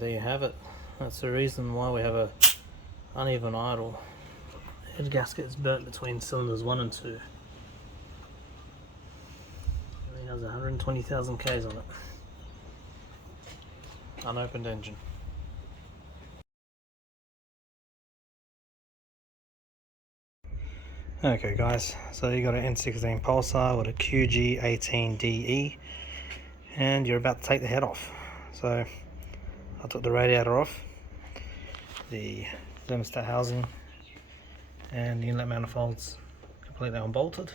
there you have it. That's the reason why we have a uneven idle. Head gasket is burnt between cylinders 1 and 2. It has 120,000 Ks on it. Unopened engine. Okay guys, so you got an N16 Pulsar with a QG18DE and you're about to take the head off. So I took the radiator off, the thermostat housing and the inlet manifolds completely unbolted,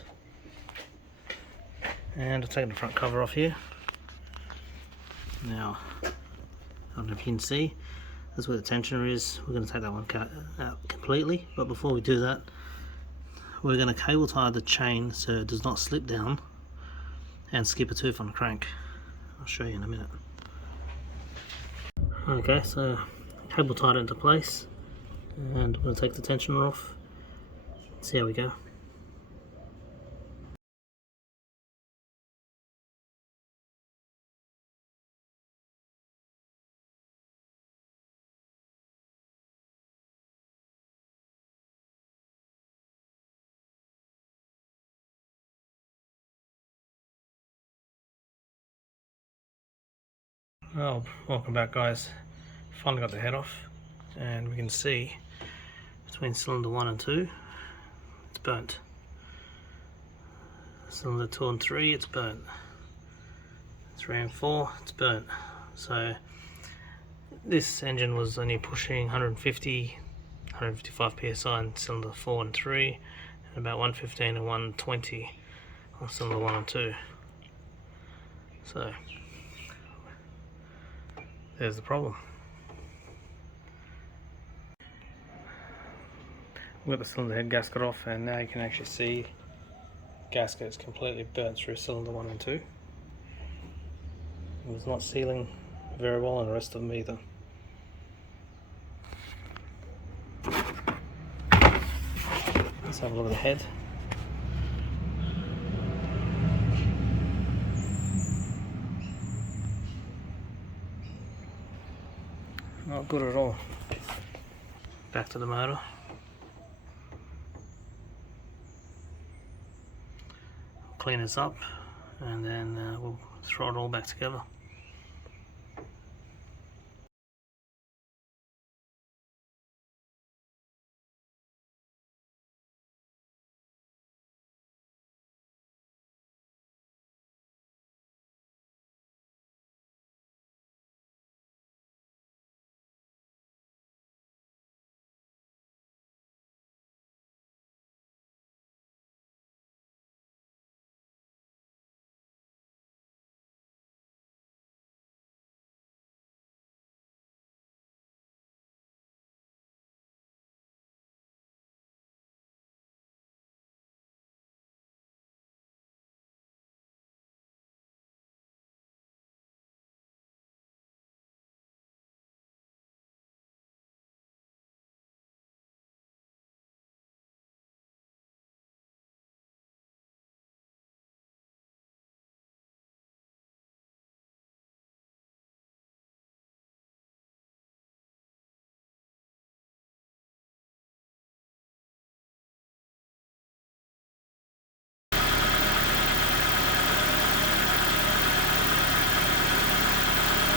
and I've taken the front cover off here. Now I don't know if you can see, that's where the tensioner is. We're going to take that one out completely, but before we do that we're going to cable tie the chain so it does not slip down and skip a tooth on the crank. I'll show you in a minute. Okay, so cable tied it into place and I'm going to take the tensioner off. See how we go. Oh, welcome back guys. Finally got the head off and we can see between cylinder 1 and 2 it's burnt. Cylinder 2 and 3 it's burnt. 3 and 4 it's burnt. So this engine was only pushing 155 psi in cylinder 4 and 3 and about 115 and 120 on cylinder 1 and 2. So there's the problem. We've got the cylinder head gasket off and now you can actually see the gasket is completely burnt through cylinder 1 and 2. It was not sealing very well and the rest of them either. Let's have a look at the head. Not good at all. Back to the motor. Clean this up and then we'll throw it all back together.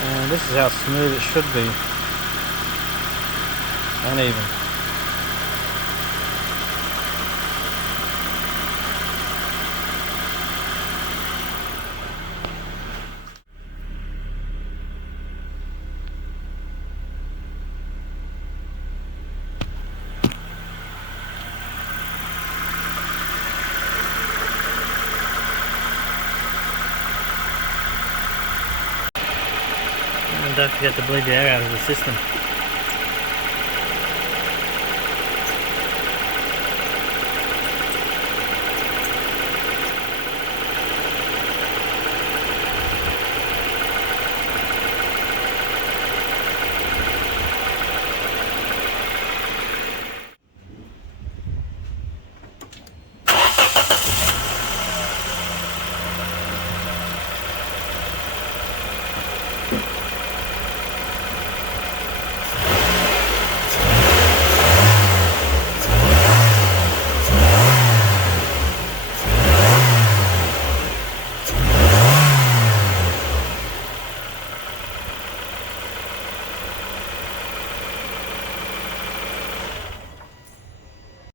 And this is how smooth it should be. Uneven. And don't forget to bleed the air out of the system.